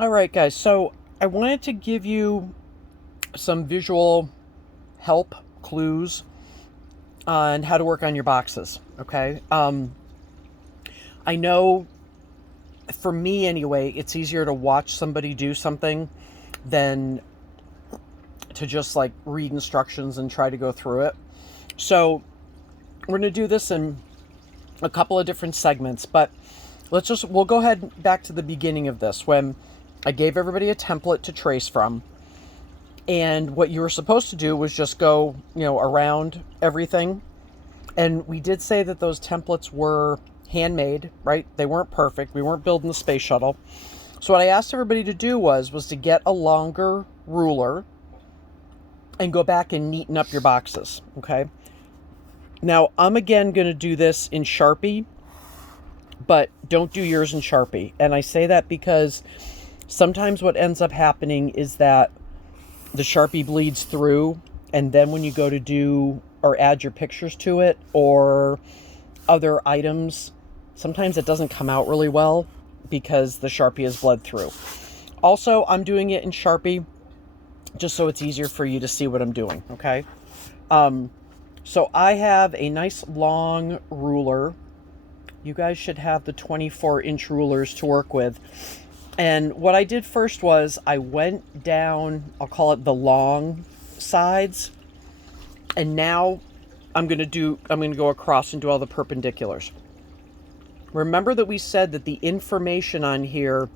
All right, guys. So I wanted to give you some visual help clues on how to work on your boxes. Okay. I know for me anyway, it's easier to watch somebody do something than to just like read instructions and try to go through it. So we're going to do this in a couple of different segments, but we'll go ahead back to the beginning of this when I gave everybody a template to trace from. And what you were supposed to do was just go, around everything. And we did say that those templates were handmade, right? They weren't perfect. We weren't building the space shuttle. So what I asked everybody to do was to get a longer ruler and go back and neaten up your boxes, okay? Now, I'm again going to do this in Sharpie, but don't do yours in Sharpie. And I say that because sometimes what ends up happening is that the Sharpie bleeds through, and then when you go to do or add your pictures to it or other items, sometimes it doesn't come out really well because the Sharpie has bled through. Also, I'm doing it in Sharpie just so it's easier for you to see what I'm doing, okay? So I have a nice long ruler. You guys should have the 24-inch rulers to work with. And what I did first was I went down, I'll call it the long sides. And now I'm going to go across and do all the perpendiculars. Remember that we said that the information on here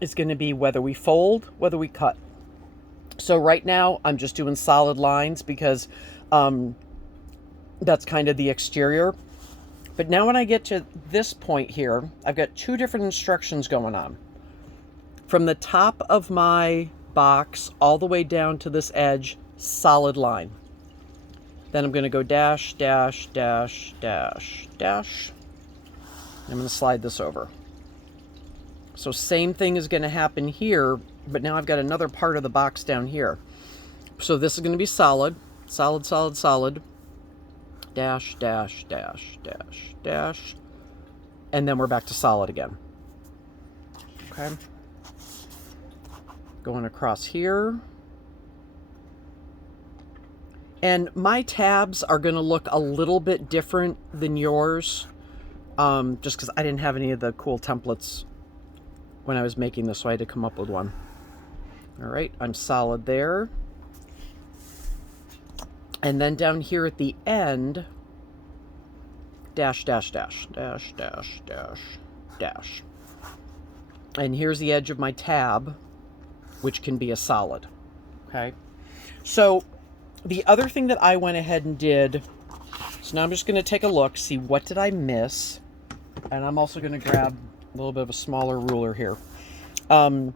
is going to be whether we fold, whether we cut. So right now I'm just doing solid lines because that's kind of the exterior. But now when I get to this point here, I've got two different instructions going on. From the top of my box all the way down to this edge, solid line. Then I'm going to go dash, dash, dash, dash, dash. I'm going to slide this over. So same thing is going to happen here, but now I've got another part of the box down here. So this is going to be solid, solid, solid, solid. Dash, dash, dash, dash, dash. And then we're back to solid again. Okay. Going across here. And my tabs are going to look a little bit different than yours. Just because I didn't have any of the cool templates when I was making this, so I had to come up with one. All right, I'm solid there. And then down here at the end, dash, dash, dash, dash, dash, dash, dash. And here's the edge of my tab, which can be a solid. Okay. So the other thing that I went ahead and did, so now I'm just going to take a look, see what did I miss. And I'm also going to grab a little bit of a smaller ruler here. I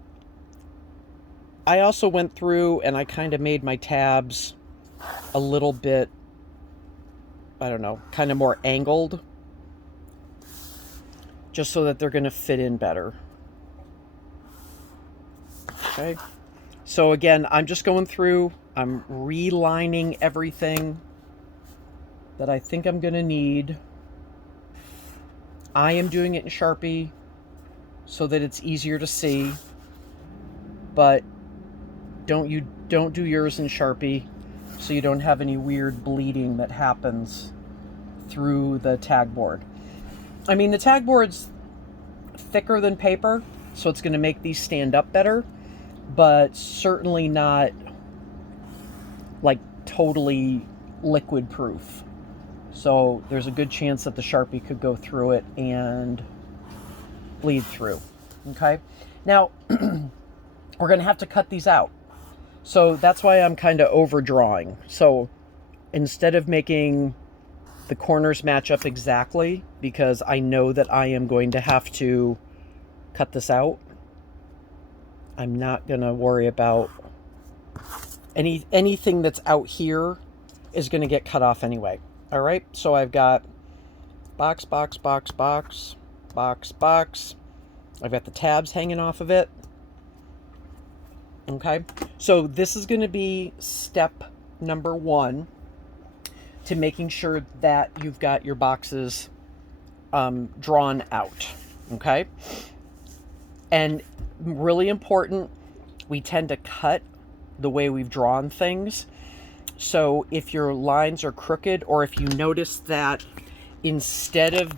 also went through and I kind of made my tabs a little bit, I don't know, kind of more angled, just so that they're going to fit in better. Okay. So again, I'm just going through, I'm relining everything that I think I'm going to need. I am doing it in Sharpie so that it's easier to see, but don't do yours in Sharpie so you don't have any weird bleeding that happens through the tag board. I mean, the tag board's thicker than paper, so it's going to make these stand up better, but certainly not like totally liquid proof. So there's a good chance that the Sharpie could go through it and bleed through. Okay. Now we're going to have to cut these out. So that's why I'm kind of overdrawing. So instead of making the corners match up exactly, because I know that I am going to have to cut this out, I'm not going to worry about anything that's out here is going to get cut off anyway. All right. So I've got box, box, box, box, box, box. I've got the tabs hanging off of it. Okay. So this is going to be step number 1 to making sure that you've got your boxes drawn out. Okay. And Really important, we tend to cut the way we've drawn things. So if your lines are crooked, or if you notice that instead of